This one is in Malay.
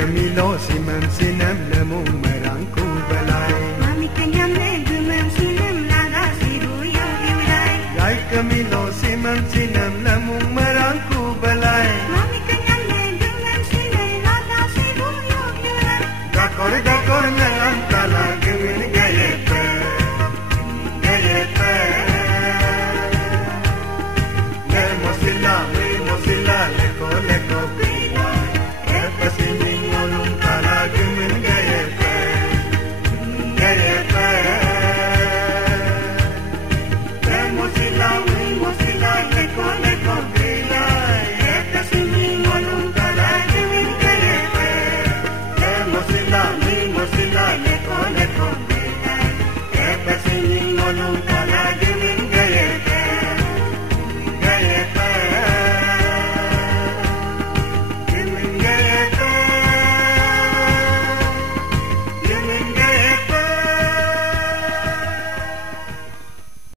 Camilo simam sinam lemung merangku belai. Mami kenyam legumam sinam lada siru yang diulai. Yai Camilo simam sinam lemung merangku belai. Mami kenyam legumam sinam lada siru yang diulai. Dakor dakor nang kala gemin gayepe, gayepe. Le mosila leko leko.